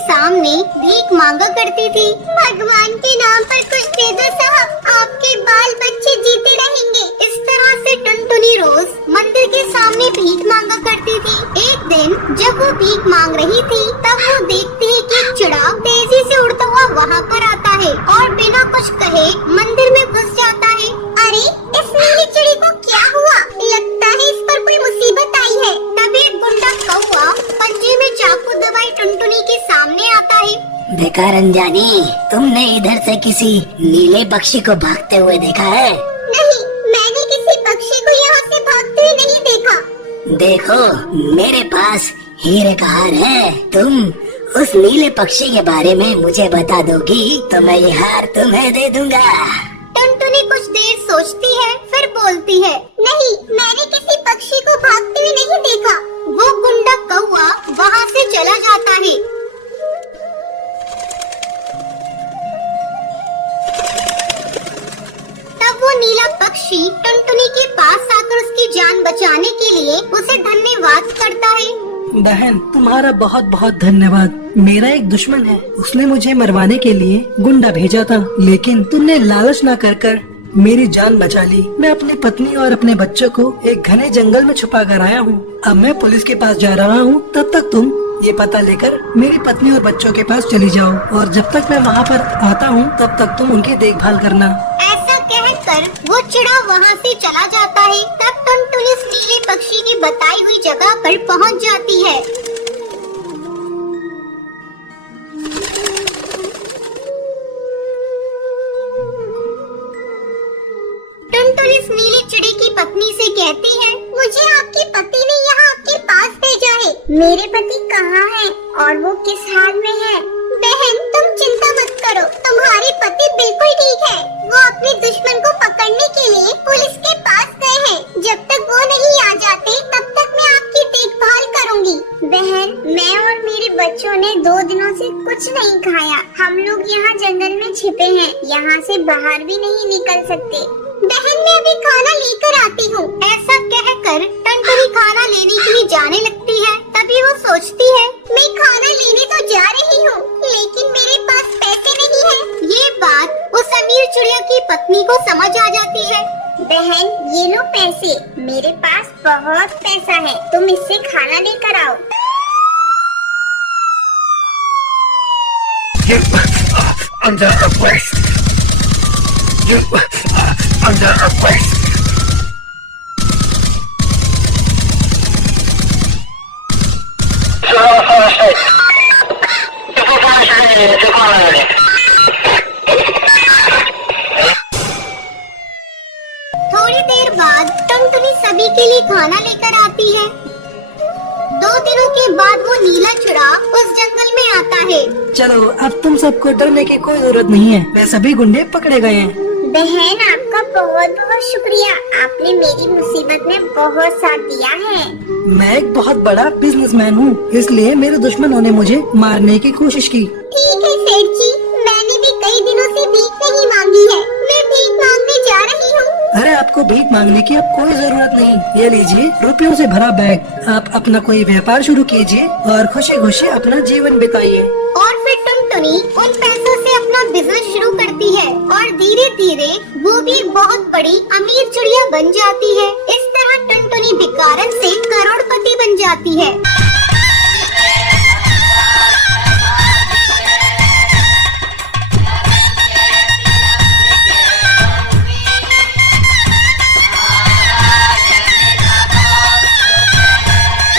सामने भीख मांगा करती थी। भगवान के नाम पर कुछ दे दो साहब, आपके बाल बच्चे जीते रहेंगे। इस तरह से टुनटुनी रोज मंदिर के सामने भीख मांगा करती थी। एक दिन जब वो भीख मांग रही थी तब वो देखती है कि एक चिड़ाव तेजी से उड़ता हुआ वहाँ पर आता है और बिना कुछ कहे मंदिर में घुस जाता है। अरे इस नीली चिड़ी को क्या हुआ? लगता है इस पर कोई मुसीबत आई है। तभी एक गुंडा कौवा पंजे में चाकू दबाए टुनटुनी के सामने आता है। देखा रंजानी, तुमने इधर से किसी नीले पक्षी को भागते हुए देखा है? नहीं, मैंने किसी पक्षी को यहाँ से भागते हुए नहीं देखा। देखो, मेरे पास हीरे का हार है। तुम उस नीले पक्षी के बारे में मुझे बता दोगी तो मैं ये हार तुम्हें दे दूंगा। टुनटुनी कुछ देर सोचती है, फिर बोलती है, नहीं, मैंने किसी पक्षी को भागते हुए नहीं देखा। वो गुंडा कौवा वहाँ से चला जाता है। तब वो नीला पक्षी टुनटुनी के पास आकर उसकी जान बचाने के लिए उसे धन्यवाद करता है। बहन, तुम्हारा बहुत बहुत धन्यवाद। मेरा एक दुश्मन है, उसने मुझे मरवाने के लिए गुंडा भेजा था, लेकिन तुमने लालच न कर मेरी जान बचा ली। मैं अपनी पत्नी और अपने बच्चों को एक घने जंगल में छुपा कर आया हूँ। अब मैं पुलिस के पास जा रहा हूँ, तब तक तुम ये पता लेकर मेरी पत्नी और बच्चों के पास चली जाओ, और जब तक मैं वहाँ पर आता हूँ तब तक तुम उनकी देखभाल करना। ऐसा कहकर वो चिड़ा वहाँ से चला जाता है। तब टुनटुनी उस नीले पक्षी की बताई हुई जगह पर पहुँच जाती है। टुनटुनी इस नीली चिड़ी की पत्नी से कहती है, मुझे आपके पति ने यहाँ आपके पास भेजा है। मेरे पति कहाँ हैं और वो किस हाल में है? बहन, तुम चिंता मत करो, तुम्हारे पति बिल्कुल ठीक है। वो अपने दुश्मन को पकड़ने के लिए पुलिस के पास गए हैं। जब तक वो नहीं आ जाते तब तक मैं आपकी देखभाल करूँगी। बहन, मैं और मेरे बच्चों ने 2 दिनों से कुछ नहीं खाया। हम लोग यहाँ जंगल में छिपे हैं, यहाँ से बाहर भी नहीं निकल सकते। बहन, मैं अभी खाना लेकर आती हूँ। ऐसा कहकर टुनटुनी खाना लेने के लिए जाने लगती है। तभी वो सोचती है, मैं खाना लेने तो जा रही हूँ, लेकिन मेरे पास पैसे नहीं है। ये बात उस अमीर चिड़िया की पत्नी को समझ आ जाती है। बहन, ये लो पैसे, मेरे पास बहुत पैसा है, तुम इससे खाना लेकर आओ। Under arrest. You under arrest. थोड़ी देर बाद टुनटुनी सभी के लिए खाना लेकर आती है। 2 दिनों के बाद वो नीला चिड़ा उस जंगल में आता है। चलो, अब तुम सबको डरने की कोई जरूरत नहीं है, वे सभी गुंडे पकड़े गए हैं। बहन, आपका बहुत बहुत शुक्रिया, आपने मेरी मुसीबत में बहुत साथ दिया है। मैं एक बहुत बड़ा बिजनेसमैन हूँ, इसलिए मेरे दुश्मनों ने मुझे मारने की कोशिश की। ठीक है सेठ जी, मैंने भी कई दिनों से भीख नहीं मांगी है, मैं भीख मांगने जा रही हूँ। अरे, आपको भीख मांगने की अब कोई जरूरत नहीं। ये लीजिए रुपयों से भरा बैग, आप अपना कोई व्यापार शुरू कीजिए और खुशी खुशी अपना जीवन बिताइए। और फिर टुनटुनी उन पैसों से अपना बिजनेस शुरू करती है और धीरे धीरे वो भी बहुत बड़ी अमीर चिड़िया बन जाती है। इस तरह टुनटुनी भिखारन से करोड़पति बन जाती है।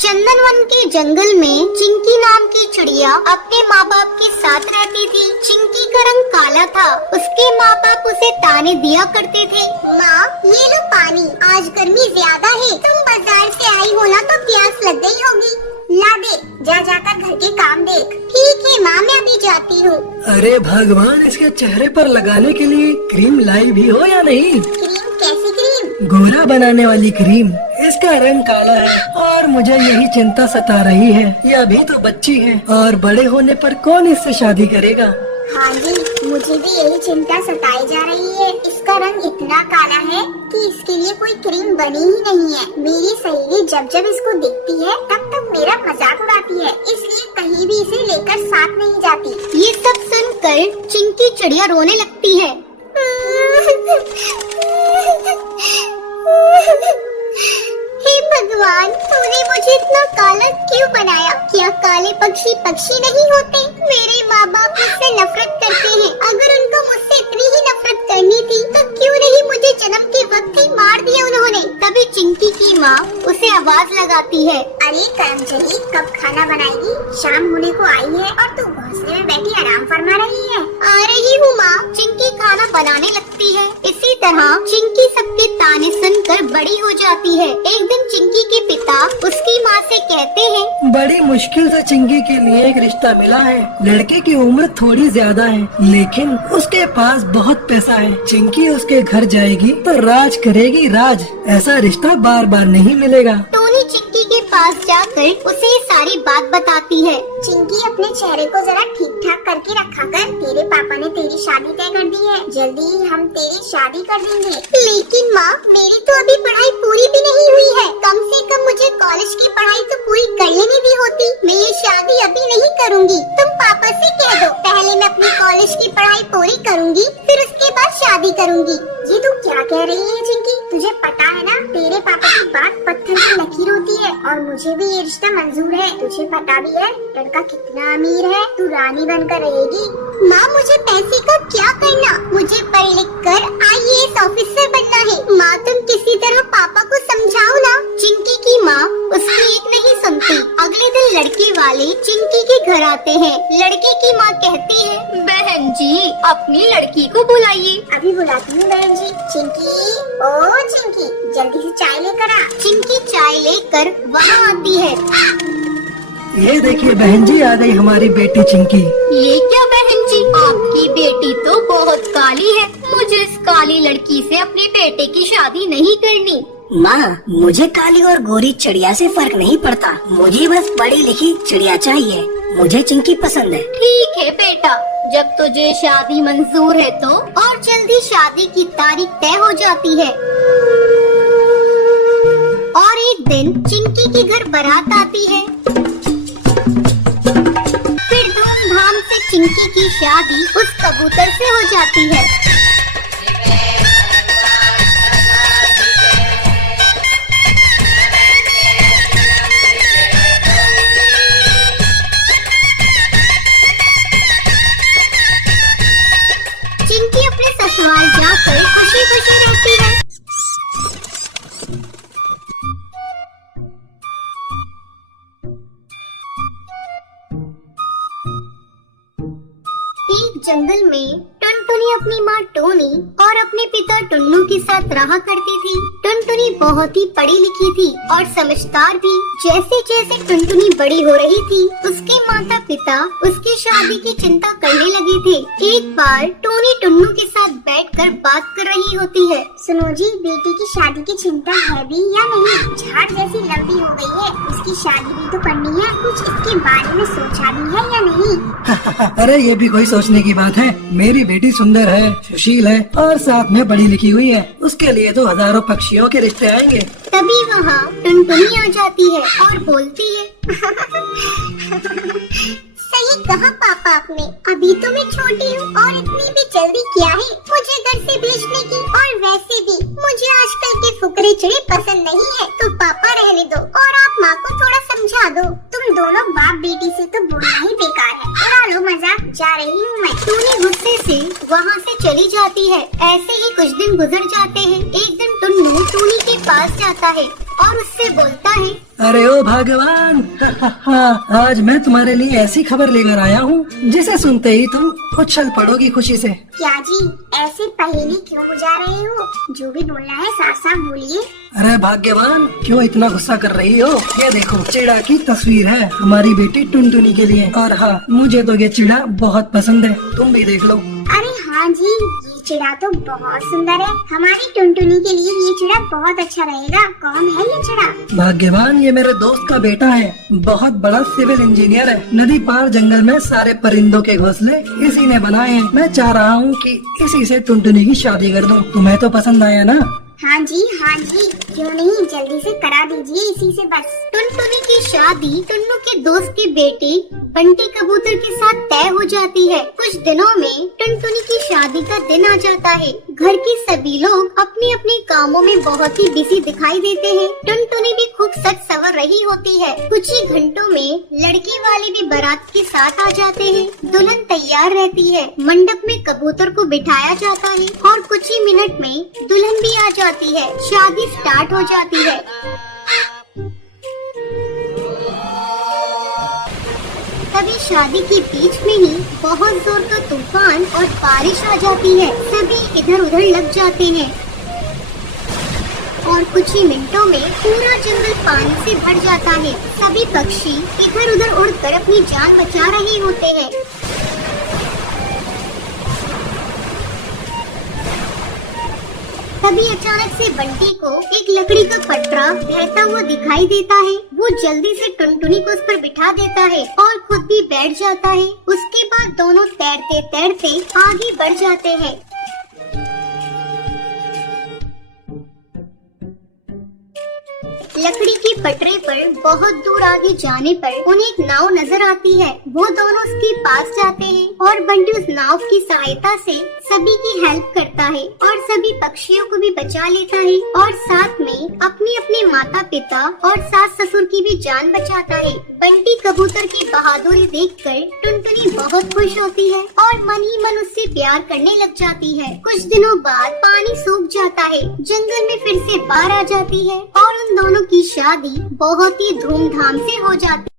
चंदनवन के जंगल में चिंकी नाम की चिड़िया अपने माँ बाप के साथ रहती थी। चिंकी का रंग काला था। उसके माँ बाप उसे ताने दिया करते थे, माँ ये लो पानी, आज गर्मी ज्यादा है, तुम बाजार से आई हो ना तो प्यास लग गई होगी, ला दे, जा जाकर घर के काम देख। ठीक है माँ, मैं अभी जाती हूँ। अरे भगवान, इसके चेहरे पर लगाने के लिए क्रीम लाई भी हो या नहीं? क्रीम? कैसी क्रीम? गोरा बनाने वाली क्रीम। इसका रंग काला है और मुझे यही चिंता सता रही है। ये अभी तो बच्ची है और बड़े होने पर कौन इससे शादी करेगा। हाँ जी, मुझे भी यही चिंता सताई जा रही है। इसका रंग इतना काला है कि इसके लिए कोई क्रीम बनी ही नहीं है। मेरी सहेली जब जब इसको देखती है तब तब मेरा मजाक उड़ाती है, इसलिए कहीं भी इसे लेकर साथ नहीं जाती। ये सब सुनकर चिंकी चिड़िया रोने लगती है। हे भगवान, तूने मुझे इतना काला क्यों बनाया? क्या काले पक्षी पक्षी नहीं होते? मेरे माँ बाप मुझसे नफरत करते हैं। अगर उनको मुझसे इतनी ही नफरत करनी थी तो क्यों नहीं मुझे जन्म के वक्त ही मार दिया उन्होंने? तभी चिंकी की माँ उसे आवाज लगाती है। अरे कर्मचारी, कब खाना बनाएगी? शाम होने को आई है और तू घोंसले में बैठी आराम फरमा रही है। आ रही हूँ माँ। चिंकी खाना बनाने लगती है। इसी तरह चिंकी सबके ताने सुनकर बड़ी हो जाती है। एक दिन चिंकी के पिता उसकी माँ से कहते हैं, बड़ी मुश्किल से चिंकी के लिए एक रिश्ता मिला है। लड़के की उम्र थोड़ी ज्यादा है, लेकिन उसके पास बहुत पैसा है। चिंकी उसके घर जाएगी तो राज करेगी राज। ऐसा रिश्ता बार बार नहीं मिलेगा। टोनी चिंकी के पास जाकर उसे ये सारी बात बताती है। चिंकी, अपने चेहरे को जरा ठीक ठाक करके रखा कर। तेरे पापा ने तेरी शादी तय कर दी है। जल्दी ही हम तेरी शादी कर देंगे। लेकिन माँ, मेरी तो अभी पढ़ाई पूरी भी नहीं हुई है। कम से कम मुझे कॉलेज की पढ़ाई तो पूरी कर लेनी भी होती। मैं ये शादी अभी नहीं करूँगी। तुम पापा से कह दो, पहले मैं अपनी कॉलेज की पढ़ाई पूरी करूँगी, फिर उसके बाद शादी करूँगी। ये तू क्या कह रही है चिंकी? तुझे पता है ना, तेरे पापा की बात पत्थर की लकीर होती है। और मुझे भी ये रिश्ता मंजूर है। तुझे पता भी है लड़का कितना अमीर है। तू रानी बनकर रहेगी। माँ, मुझे पैसे का क्या करना? मुझे पढ़ लिख कर IAS ऑफिसर बनना है। माँ, तुम किसी तरह पापा को समझाओ ना। चिंकी की माँ उसकी एक नहीं सुनती। अगले दिन लड़के वाले चिंकी के घर आते हैं। लड़के की माँ कहती है, बहन जी, अपनी लड़की को बुलाइए। अभी बुलाती हूँ बहन जी। चिंकी, ओ चिंकी, जल्दी से चाय लेकर आ। चिंकी चाय लेकर वहाँ आती है। ये देखिए बहन जी, आ गई हमारी बेटी चिंकी। ये क्या बहन जी, आपकी बेटी तो बहुत काली है। मुझे इस काली लड़की से अपने बेटे की शादी नहीं करनी। माँ, मुझे काली और गोरी चिड़िया से फर्क नहीं पड़ता। मुझे बस पढ़ी लिखी चिड़िया चाहिए। मुझे चिंकी पसंद है। ठीक है बेटा, जब तुझे शादी मंजूर है तो। और जल्दी शादी की तारीख तय हो जाती है। और एक दिन चिंकी के घर बारात आती है। फिर धूमधाम से चिंकी की शादी उस कबूतर से हो जाती है। चिंकी अपने ससुराल जाकर खुशी खुशी रहती है। एक जंगल में टुनटुनी अपनी माँ टोनी और अपने पिता टुन्नू के साथ रहा करती थी। टुनटुनी बहुत ही पढ़ी लिखी थी और समझदार भी। जैसे जैसे टुनटुनी बड़ी हो रही थी, उसके माता पिता उसकी शादी की चिंता करने लगे थे। एक बार टोनी टुन्नू के साथ बैठकर बात कर रही होती है। सुनो जी, बेटी की शादी की चिंता है भी या नहीं? झाड़ जैसी लंबी हो गई है, उसकी शादी भी तो करनी है। कुछ इसके बारे में सोचा भी है या नहीं? अरे ये भी कोई सोचने की बात है। मेरी बेटी सुंदर है, सुशील है और साथ में पढ़ी लिखी हुई है। उसके लिए तो हजारों पक्षियों के रिश्ते आएंगे। तभी वहाँ टुनटुनी आ जाती है और बोलती है, सही कहा पापा आपने। अभी तो मैं छोटी हूँ और इतनी भी जल्दी क्या है मुझे घर से भेजने की। और वैसे भी मुझे आजकल के फुकरे चिड़े पसंद नहीं है। तो पापा रहने दो और आप माँ को थोड़ा समझा दो। तुम दोनों बाप बेटी से तो बोलना ही बेकार है। उड़ा लो मजाक, जा रही हूँ मैं। टोनी गुस्से से वहाँ से चली जाती है। ऐसे ही कुछ दिन गुजर जाते हैं। एक दिन टुन्नू टोनी के पास जाता है और उससे बोलता है, अरे ओ भगवान, आज मैं तुम्हारे लिए ऐसी खबर लेकर आया हूँ जिसे सुनते ही तुम उछल पड़ोगी खुशी से। क्या जी, ऐसे पहेली क्यों बुझा रहे हो? जो भी बोलना है साफ साफ बोलिए। अरे भाग्यवान, क्यों इतना गुस्सा कर रही हो? ये देखो, चिड़ा की तस्वीर है हमारी बेटी टुनटुनी के लिए। और हाँ, मुझे तो ये चिड़ा बहुत पसंद है, तुम भी देख लो। अरे हाँ जी, ये ये चिड़ा तो बहुत सुंदर है। हमारी टुनटुनी के लिए ये चिड़ा बहुत अच्छा रहेगा। कौन है ये चिड़ा? भाग्यवान, ये मेरे दोस्त का बेटा है। बहुत बड़ा सिविल इंजीनियर है। नदी पार जंगल में सारे परिंदों के घोंसले इसी ने बनाए हैं। मैं चाह रहा हूँ कि इसी से टुनटुनी की शादी कर दूं। तुम्हें तो पसंद आया ना? हाँ जी, क्यों नहीं, जल्दी से करा दीजिए इसी से बस। टुनटुनी की शादी टुन्नू के दोस्त के बेटे बंटी कबूतर के साथ तय हो जाती है। कुछ दिनों में टुनटुनी की शादी का दिन आ जाता है। घर के सभी लोग अपने अपने कामों में बहुत ही बिजी दिखाई देते हैं। टुनटुनी भी खूब सज संवर रही होती है। कुछ ही घंटों में लड़के वाले भी बारात के साथ आ जाते हैं। दुल्हन तैयार रहती है। मंडप में कबूतर को बिठाया जाता है और कुछ ही मिनट में दुल्हन भी आ जाती है। शादी स्टार्ट हो जाती है। तभी शादी के बीच में ही बहुत जोर का तूफान और बारिश आ जाती है। सभी इधर उधर लग जाते हैं और कुछ ही मिनटों में पूरा जंगल पानी से भर जाता है। सभी पक्षी इधर उधर उड़कर अपनी जान बचा रहे होते हैं। तभी अचानक से बंटी को एक लकड़ी का पटरा बहता हुआ दिखाई देता है। वो जल्दी से टुनटुनी को उस पर बिठा देता है और खुद भी बैठ जाता है। उसके बाद दोनों तैरते तैरते आगे बढ़ जाते हैं। लकड़ी के पटरे पर बहुत दूर आगे जाने पर उन्हें एक नाव नजर आती है। वो दोनों उसके पास जाते हैं और बंटी उस नाव की सहायता से सभी की हेल्प करता है और सभी पक्षियों को भी बचा लेता है और साथ में अपने अपने माता पिता और सास ससुर की भी जान बचाता है। बंटी कबूतर की बहादुरी देखकर टुनटुनी बहुत खुश होती है और मन ही मन उससे प्यार करने लग जाती है। कुछ दिनों बाद पानी सूख जाता है। जंगल में फिर से बाढ़ आ जाती है और उन दोनों की शादी बहुत ही धूमधाम से हो जाती है।